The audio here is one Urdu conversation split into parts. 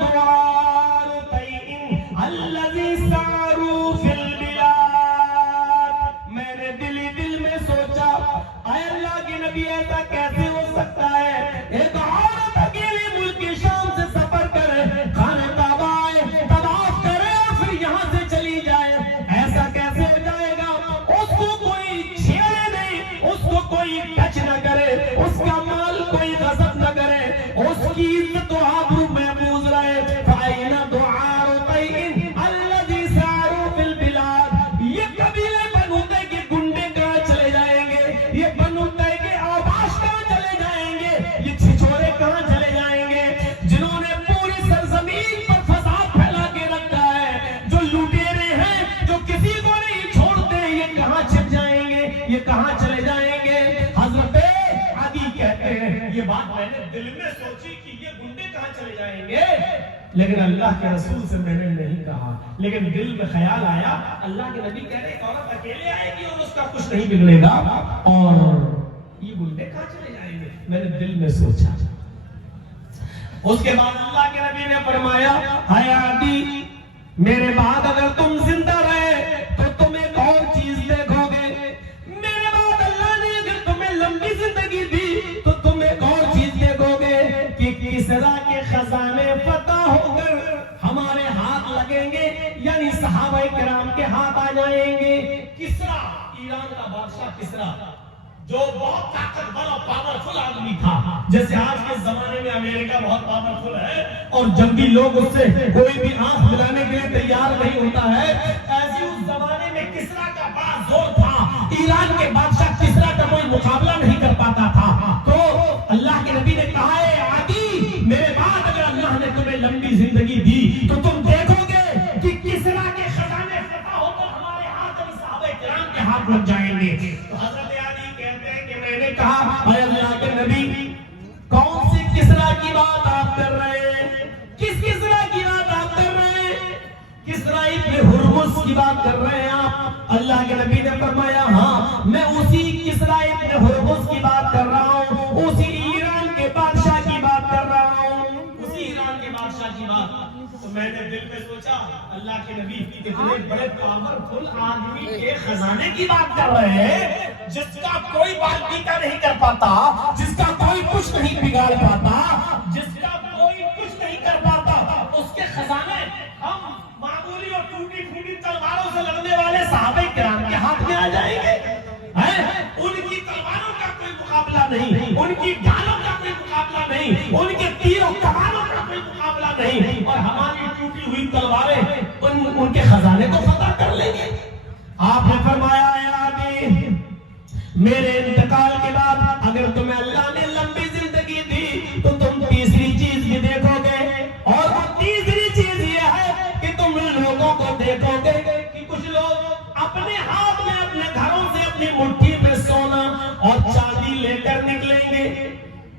دوار طیء الذی ساروا فی البلاد، میں نے دل میں سوچا اے اللہ کے نبی ایسا کیسے ہو سکتا ہے ایک عورت اکیلے ملک کی شام سے سفر کرے، خانہ کعبہ آئے، طواف کرے اور پھر یہاں سے چلی جائے، ایسا کیسے ہو جائے گا؟ اس کو کوئی چھیڑے نہیں، اس کو کوئی ٹچ نہ کرے، اس کا مال کوئی غصب نہ کرے، اس کی عزت و آبرو محفوظ رہے۔ فَأَيْنَ دُعَارُ طَيْءٍ الَّذِي سَارُوا فِي الْبِلَادِ، یہ قبیلے بنو طے کے گنڈے کہاں چلے جائیں گے؟ یہ بنو طے کے آباش کہاں چلے جائیں گے؟ یہ چھچورے کہاں چلے جائیں گے؟ جنہوں نے پوری سرزمین پر فساد پھیلا کے رکھا ہے، جو لوٹیرے ہیں، جو کسی کو نہیں چھوڑتے، یہ کہاں چھپ جائیں گے؟ یہ کہاں چلے جائیں گے؟ حضرت عدی کہتے ہیں یہ بات میں نے دل میں سوچی کہ یہ گنڈے کہاں چلے جائیں گے، لیکن اللہ کے رسول سے میں نے نہیں کہا، لیکن دل میں خیال آیا اللہ کے نبی کہہ رہے ایک عورت اکیلے آئے گی اور اس کا کچھ نہیں بگڑے گا، اور یہ گنڈے کہاں چلے جائیں گے؟ میں نے دل میں سوچا۔ اس کے بعد اللہ کے نبی نے فرمایا اے عدی، میرے بعد اگر تم زندہ رہے تو تم ایک اور چیز دیکھو گے، میرے بعد اللہ نے اگر تمہیں لمبی زندگی دی تو تم ایک اور چیز دیکھو گے کہ کسرا کے خزانے فتح ہو کر ہمارے ہاتھ لگیں گے، یعنی صحابہ کرام کے ہاتھ آ جائیں گے۔ کسرا ایران کا بادشاہ کسرا، جو بہت طاقتور اور پاورفل آدمی تھا، جیسے آج کے زمانے میں امریکہ بہت پاورفل ہے اور جنگی لوگ اس سے کوئی بھی آنکھ ملانے کے لیے تیار نہیں ہوتا ہے، ایسے اس زمانے میں کسرا کا بڑا زور تھا، ایران کے بادشاہ کسرا کا کوئی مقابلہ نہیں کر پاتا تھا۔ تو اللہ کے نبی نے کہا ہے عدی، میرے بعد اگر اللہ نے تمہیں لمبی زندگی دی تو تم دیکھو گے کہ کسرا کے خزانے فتح ہو کر ہمارے ہاتھ اور صحابہ کرام کے ہاتھ لگ جائیں گے۔ تو حضرت میں نے کہا اے اللہ کے نبی، کون سی کسرا کی بات آپ کر رہے ہیں؟ کس کسرا کی بات آپ کر رہے ہیں؟ کسرا ابن ہرمز کی بات کر رہے ہیں آپ؟ اللہ کے نبی نے فرمایا ہاں، میں اسی کسرا ابن ہرمز کی بات کر رہا ہوں، اسی ایران کے بادشاہ کی بات کر رہا ہوں، اسی ایران کے بادشاہ کی بات۔ تو میں نے دل میں سوچا اللہ کے نبی اتنے بڑے پاورفل آدمی کے خزانے کی بات کر رہے ہیں، جس کا کوئی بات بیٹا نہیں کر پاتا، جس کا کوئی کچھ نہیں بگاڑ پاتا، جس کا کوئی کچھ نہیں کر پاتا، اس کے خزانے ہم معمولی اور ٹوٹی پھوٹی تلواروں سے لڑنے والے صحابہ کرام کے ہاتھ میں آ جائیں گے؟ ان کی تلواروں کا کوئی مقابلہ نہیں، ان کی ڈھالوں کا کوئی مقابلہ نہیں، ان کے تیر و کمانوں کا کوئی مقابلہ نہیں، اور ہماری ٹوٹی ہوئی تلواریں ان کے خزانے کو فتح کر لیں گے۔ آپ نے فرمایا اے عدی، میرے انتقال کے بعد اگر تمہیں اللہ نے لمبی زندگی دی تو تم تیسری چیز بھی دیکھو گے، اور وہ تیسری چیز یہ ہے کہ تم لوگوں کو دیکھو گے کہ کچھ لوگ اپنے ہاتھ میں اپنے گھروں سے اپنی مٹھی میں سونا اور چاندی لے کر نکلیں گے،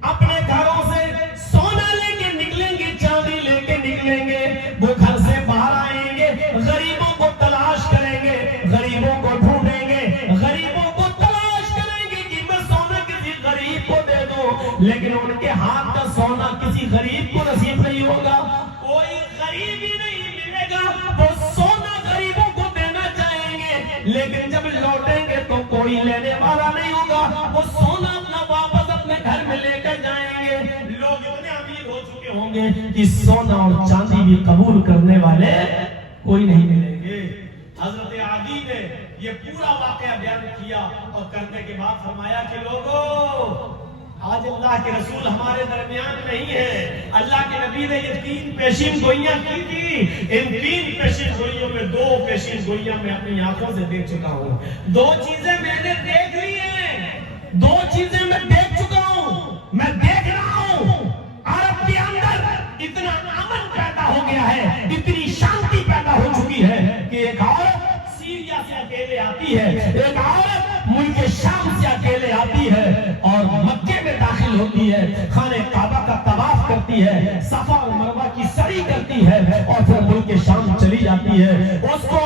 اپنے گھروں سے سونا لے کے نکلیں گے، چاندی لے کے نکلیں گے، وہ گھر سے باہر آئیں گے، غریبوں کو تلاش کریں گے، غریبوں کو ڈھونڈیں گے، غریبوں کو تلاش کریں گے کہ میں سونا کسی غریب کو دے دوں، لیکن ان کے ہاتھ کا سونا کسی غریب کو نصیب نہیں ہوگا، کوئی غریب ہی نہیں ملے گا، وہ سونا غریبوں کو دینا چاہیں گے، لیکن جب لوٹیں گے تو کوئی لینے والا نہیں ہوگا، وہ سونا اپنا واپس اپنے گھر میں لے کر جائیں گے۔ لوگ اتنے امیر ہو چکے ہوں گے کہ سونا اور چاندی بھی قبول کرنے والے کوئی نہیں ملیں گے۔ حضرت عدی نے یہ پورا واقعہ بیان کیا اور کرنے کے بعد فرمایا کہ لوگوں، آج اللہ کے رسول ہمارے درمیان نہیں ہے، اللہ کے نبی نے یہ 3 پیشین گوئیاں کی تھی، ان 3 پیشین گوئیوں میں 2 پیشین گوئیاں میں اپنی آنکھوں سے دیکھ چکا ہوں، 2 چیزیں میں نے دیکھ لی ہیں، 2 چیزیں میں دیکھ چکا ہوں، میں دیکھ رہا ہوں عرب کے اندر اتنا امن پیدا ہو گیا ہے، اتنی شانتی پیدا ہو چکی ہے کہ ایک عورت سیریا سے اکیلے آتی ہے، ایک عورت ملک شام سے اکیلے آتی ہے اور مکے میں داخل ہوتی ہے، خانہ کعبہ کا طواف کرتی ہے، صفا اور مروہ کی سعی کرتی ہے اور پھر ملک شام چلی جاتی ہے، اس کو